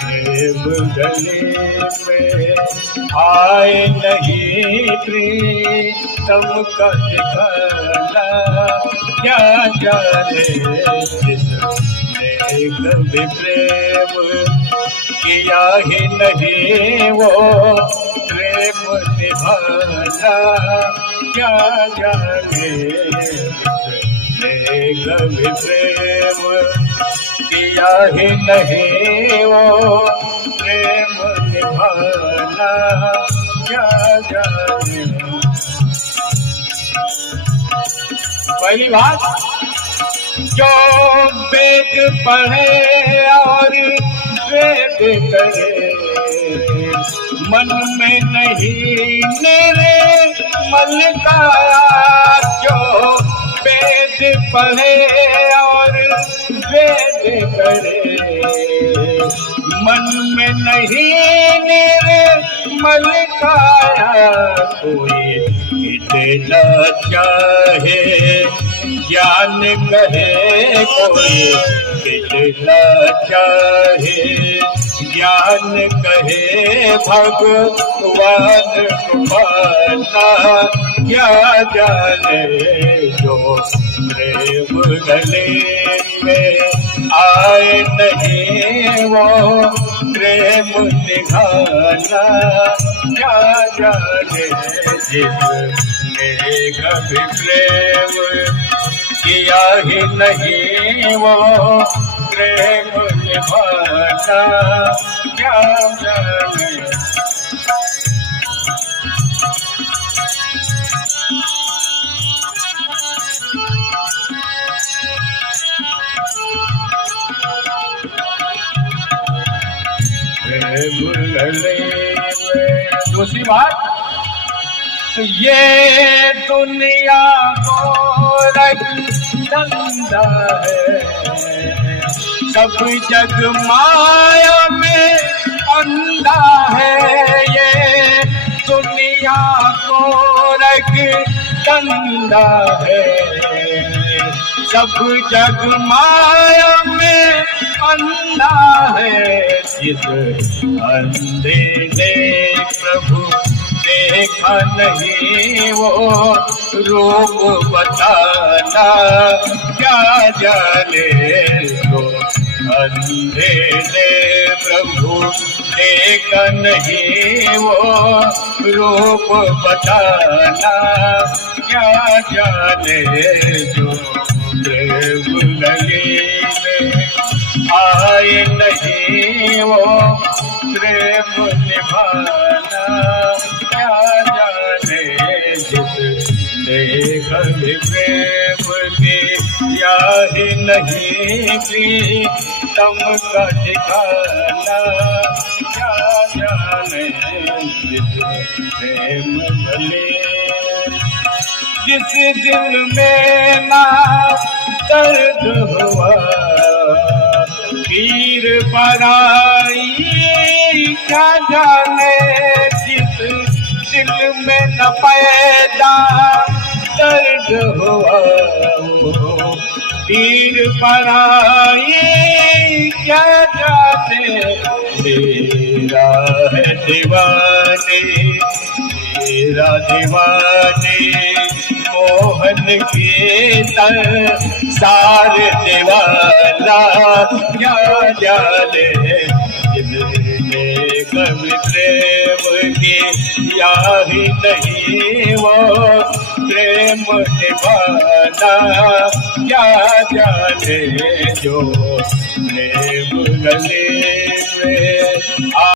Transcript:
प्रेम गले में आए नहीं प्रीतम का ठिकाना, क्या जाने जिसने कभी प्रेम किया ही नहीं वो प्रेम निभाना, क्या जाने जिसने कभी प्रेम किया ही नहीं वो प्रेम निभाना, क्या जाने। पहली बात, जो वेद पढ़े और वेद करे, मन में नहीं निर्मल का, जो वेद पढ़े और वेद करे, मन में नहीं निर्मल काया, कोई इतना चाहे ज्ञान कहे, कोई इतना चाहे ज्ञान कहे, भगवान को पाना, क्या जाने जो प्रेम गले में आए नहीं वो प्रेम निभाना, क्या जाने जिसने कभी प्रेम किया ही नहीं वो प्रेम निभाना, क्या जाने। दूसरी बात, ये दुनिया को रंग धंधा है, सब जग माया में अंधा है, ये दुनिया को रंग धंधा है, सब जग माया में अंधा है, जिस अंधे ने प्रभु देखा नहीं वो रूप बताना, क्या जाने तो अंधे ने प्रभु देखा नहीं वो रूप बताना, क्या जाने जो प्रेम गले में आए नहीं वो प्रेम निभाना, क्या जाने जिसने कभी प्रेम किया ही नहीं प्रीतम का ठिकाना, क्या जाने जिस प्रेम भले, जिस दिल में ना दर्द हुआ पीर बराई, क्या जाने जिस दिल में न पैदा दर्द हुआ वो पीर बराई, क्या जाने। तेरा है दीवाने, तेरा दीवाने मोहन के सार दीवाना, क्या जाने जिसने कभी प्रेम किया ही नहीं वो प्रेम निभाना, क्या जाने जो प्रेम गले में